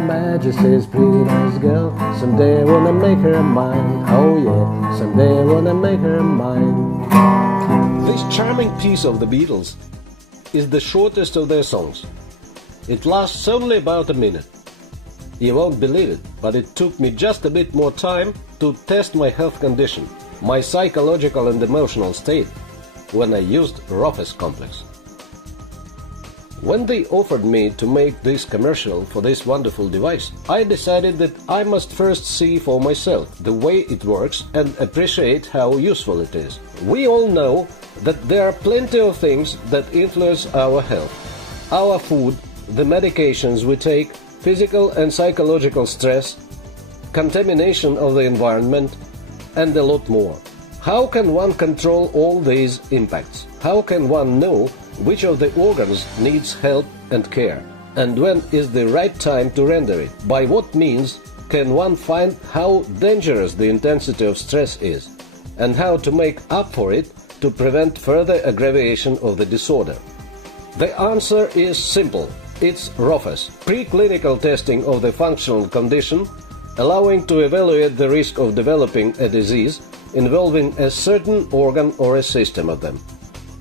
Majesty's pretty nice girl. Someday I wanna make her mine. Oh yeah, someday I wanna make her mine. This charming piece of the Beatles is the shortest of their songs. It lasts only about a minute. You won't believe it, but it took me just a bit more time to test my health condition, my psychological and emotional state, when I used ROFES complex. When they offered me to make this commercial for this wonderful device, I decided that I must first see for myself the way it works and appreciate how useful it is. We all know that there are plenty of things that influence our health. Our food, the medications we take, physical and psychological stress, contamination of the environment, and a lot more. How can one control all these impacts? How can one know which of the organs needs help and care? And when is the right time to render it? By what means can one find how dangerous the intensity of stress is? And how to make up for it to prevent further aggravation of the disorder? The answer is simple. It's ROFES, preclinical testing of the functional condition, allowing to evaluate the risk of developing a disease involving a certain organ or a system of them.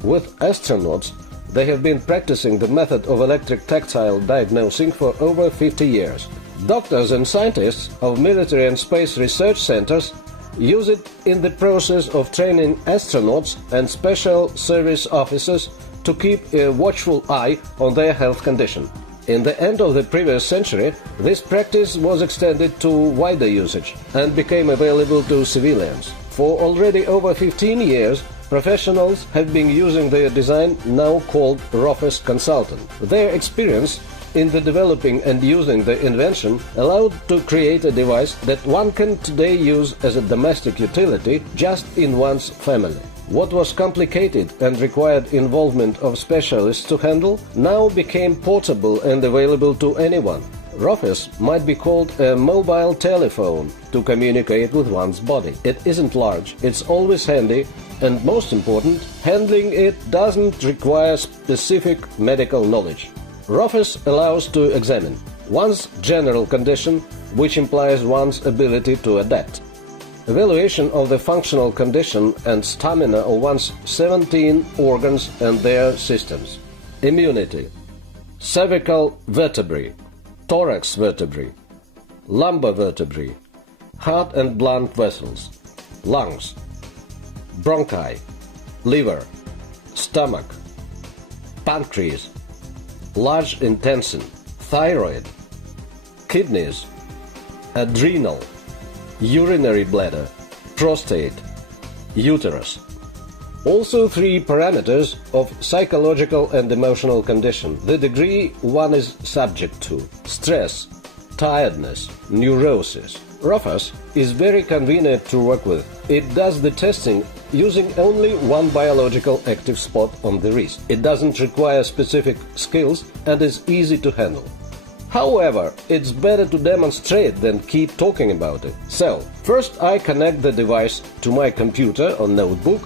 With astronauts, they have been practicing the method of electric tactile diagnosing for over 50 years. Doctors and scientists of military and space research centers use it in the process of training astronauts and special service officers to keep a watchful eye on their health condition. In the end of the previous century, this practice was extended to wider usage and became available to civilians. For already over 15 years, professionals have been using their design, now called ROFES Consultant. Their experience in the developing and using the invention allowed to create a device that one can today use as a domestic utility just in one's family. What was complicated and required involvement of specialists to handle now became portable and available to anyone. ROFES might be called a mobile telephone to communicate with one's body. It isn't large, it's always handy, and most important, handling it doesn't require specific medical knowledge. ROFES allows to examine one's general condition, which implies one's ability to adapt. Evaluation of the functional condition and stamina of one's 17 organs and their systems. Immunity, cervical vertebrae, thorax vertebrae, lumbar vertebrae, heart and blood vessels, lungs, bronchi, liver, stomach, pancreas, large intestine, thyroid, kidneys, adrenal, urinary bladder, prostate, uterus. Also 3 parameters of psychological and emotional condition, the degree one is subject to: stress, tiredness, neurosis. ROFES is very convenient to work with. It does the testing using only one biological active spot on the wrist. It doesn't require specific skills and is easy to handle. However, it's better to demonstrate than keep talking about it. So, first I connect the device to my computer or notebook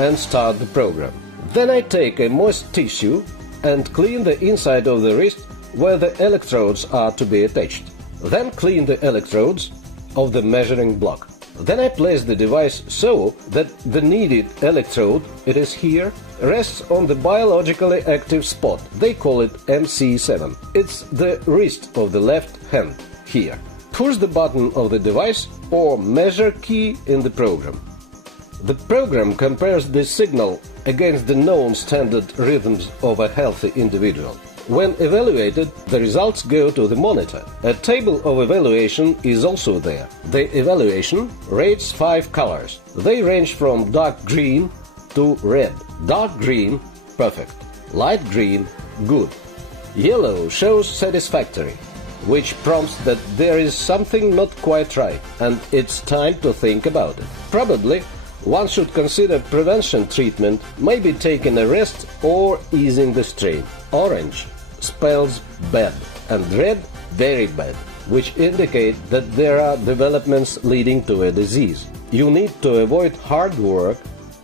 and start the program. Then I take a moist tissue and clean the inside of the wrist where the electrodes are to be attached. Then clean the electrodes of the measuring block. Then I place the device so that the needed electrode, it is here, rests on the biologically active spot. They call it MC7. It's the wrist of the left hand, here. Push the button of the device or measure key in the program. The program compares the signal against the known standard rhythms of a healthy individual. When evaluated, the results go to the monitor. A table of evaluation is also there. The evaluation rates 5 colors. They range from dark green to red. Dark green, perfect. Light green, good. Yellow shows satisfactory, which prompts that there is something not quite right, and it's time to think about it. Probably, one should consider prevention treatment, maybe taking a rest or easing the strain. Orange spells bad, and red very bad, which indicate that there are developments leading to a disease. You need to avoid hard work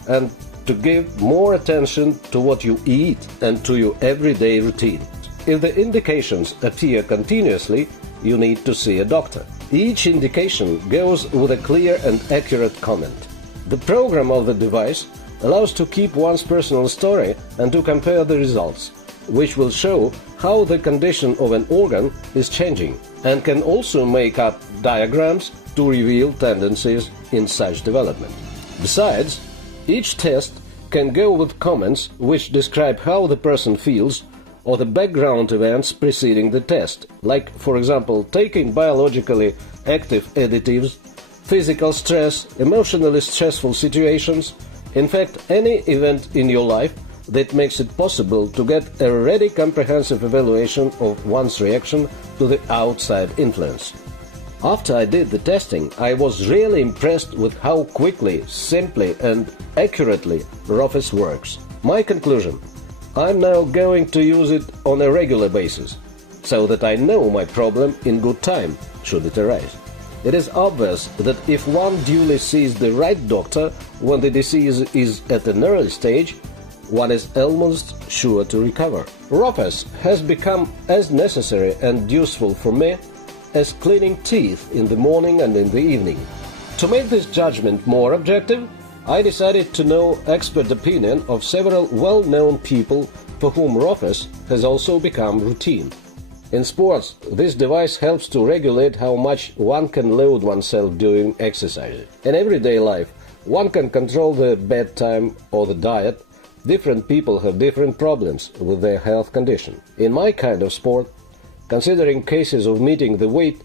and to give more attention to what you eat and to your everyday routine. If the indications appear continuously, you need to see a doctor. Each indication goes with a clear and accurate comment. The program of the device allows to keep one's personal story and to compare the results, which will show how the condition of an organ is changing, and can also make up diagrams to reveal tendencies in such development. Besides, each test can go with comments which describe how the person feels or the background events preceding the test, like, for example, taking biologically active additives, physical stress, emotionally stressful situations, in fact, any event in your life that makes it possible to get a really comprehensive evaluation of one's reaction to the outside influence. After I did the testing, I was really impressed with how quickly, simply and accurately ROFES works. My conclusion: I'm now going to use it on a regular basis, so that I know my problem in good time, should it arise. It is obvious that if one duly sees the right doctor when the disease is at an early stage, one is almost sure to recover. ROFES has become as necessary and useful for me as cleaning teeth in the morning and in the evening. To make this judgment more objective, I decided to know expert opinion of several well-known people for whom ROFES has also become routine. In sports, this device helps to regulate how much one can load oneself during exercises. In everyday life, one can control the bedtime or the diet. Different people have different problems with their health condition. In my kind of sport, considering cases of meeting the weight,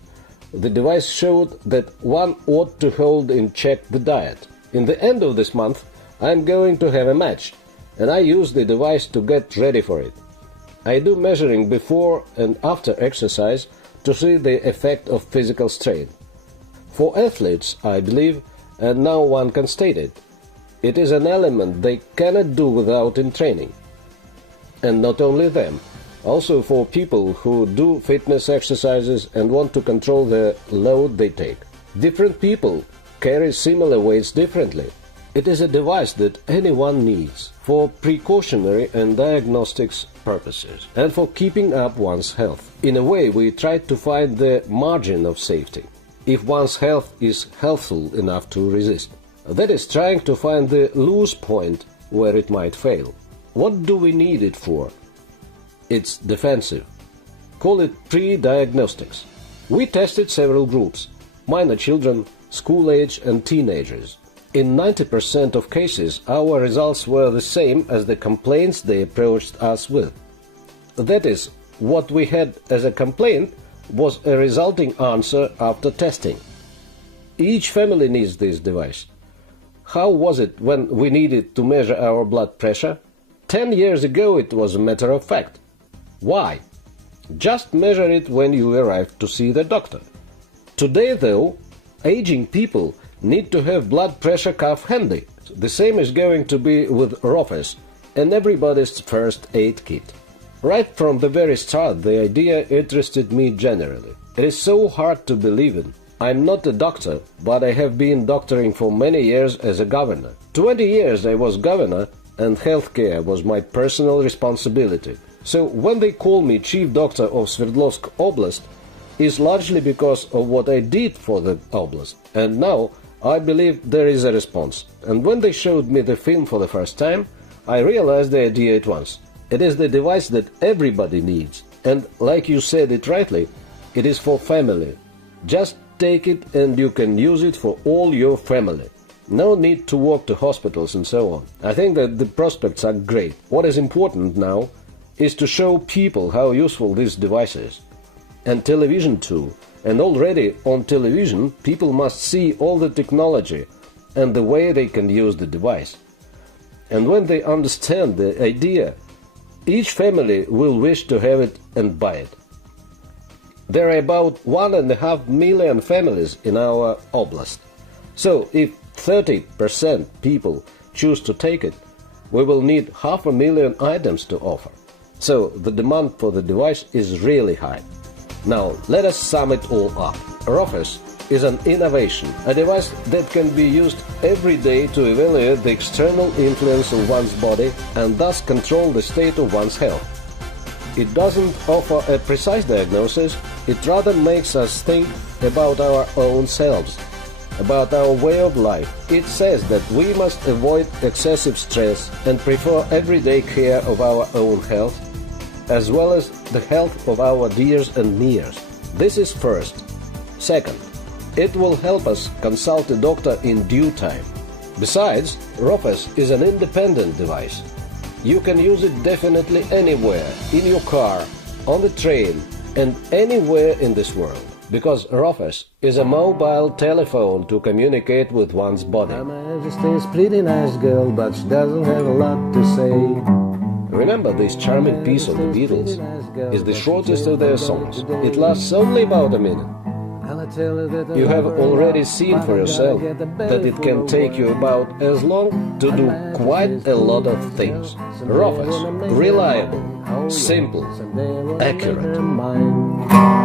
the device showed that one ought to hold in check the diet. In the end of this month, I am going to have a match, and I use the device to get ready for it. I do measuring before and after exercise to see the effect of physical strain. For athletes, I believe, and now one can state it, it is an element they cannot do without in training. And not only them, also for people who do fitness exercises and want to control the load they take. Different people carry similar weights differently. It is a device that anyone needs for precautionary and diagnostics purposes and for keeping up one's health. In a way, we try to find the margin of safety, if one's health is healthful enough to resist. That is, trying to find the loose point where it might fail. What do we need it for? It's defensive. Call it pre-diagnostics. We tested several groups: minor children, school age and teenagers. In 90% of cases, our results were the same as the complaints they approached us with. That is, what we had as a complaint was a resulting answer after testing. Each family needs this device. How was it when we needed to measure our blood pressure? 10 years ago it was a matter of fact. Why? Just measure it when you arrive to see the doctor. Today, though, aging people need to have blood pressure cuff handy. The same is going to be with ROFES and everybody's first aid kit. Right from the very start, the idea interested me generally. It is so hard to believe in. I'm not a doctor, but I have been doctoring for many years as a governor. 20 years I was governor and healthcare was my personal responsibility. So when they call me chief doctor of Sverdlovsk Oblast, is largely because of what I did for the oblast. And now I believe there is a response. And when they showed me the film for the first time, I realized the idea at once. It is the device that everybody needs. And like you said it rightly, it is for family. Just take it and you can use it for all your family. No need to walk to hospitals and so on. I think that the prospects are great. What is important now is to show people how useful this device is. And television too. And already on television, people must see all the technology and the way they can use the device. And when they understand the idea, each family will wish to have it and buy it. There are about 1.5 million families in our oblast. So if 30% people choose to take it, we will need 500,000 items to offer. So the demand for the device is really high. Now, let us sum it all up. ROFES is an innovation, a device that can be used every day to evaluate the external influence of one's body and thus control the state of one's health. It doesn't offer a precise diagnosis, it rather makes us think about our own selves, about our way of life. It says that we must avoid excessive stress and prefer everyday care of our own health, as well as the health of our dears and nears. This is first. Second, it will help us consult a doctor in due time. Besides, ROFES is an independent device. You can use it definitely anywhere, in your car, on the train, and anywhere in this world, because ROFES is a mobile telephone to communicate with one's body. Her Majesty is a pretty nice girl, but she doesn't have a lot to say. Remember, this charming piece of the Beatles is the shortest of their songs. It lasts only about a minute. You have already seen for yourself that it can take you about as long to do quite a lot of things. ROFES, reliable, simple, accurate.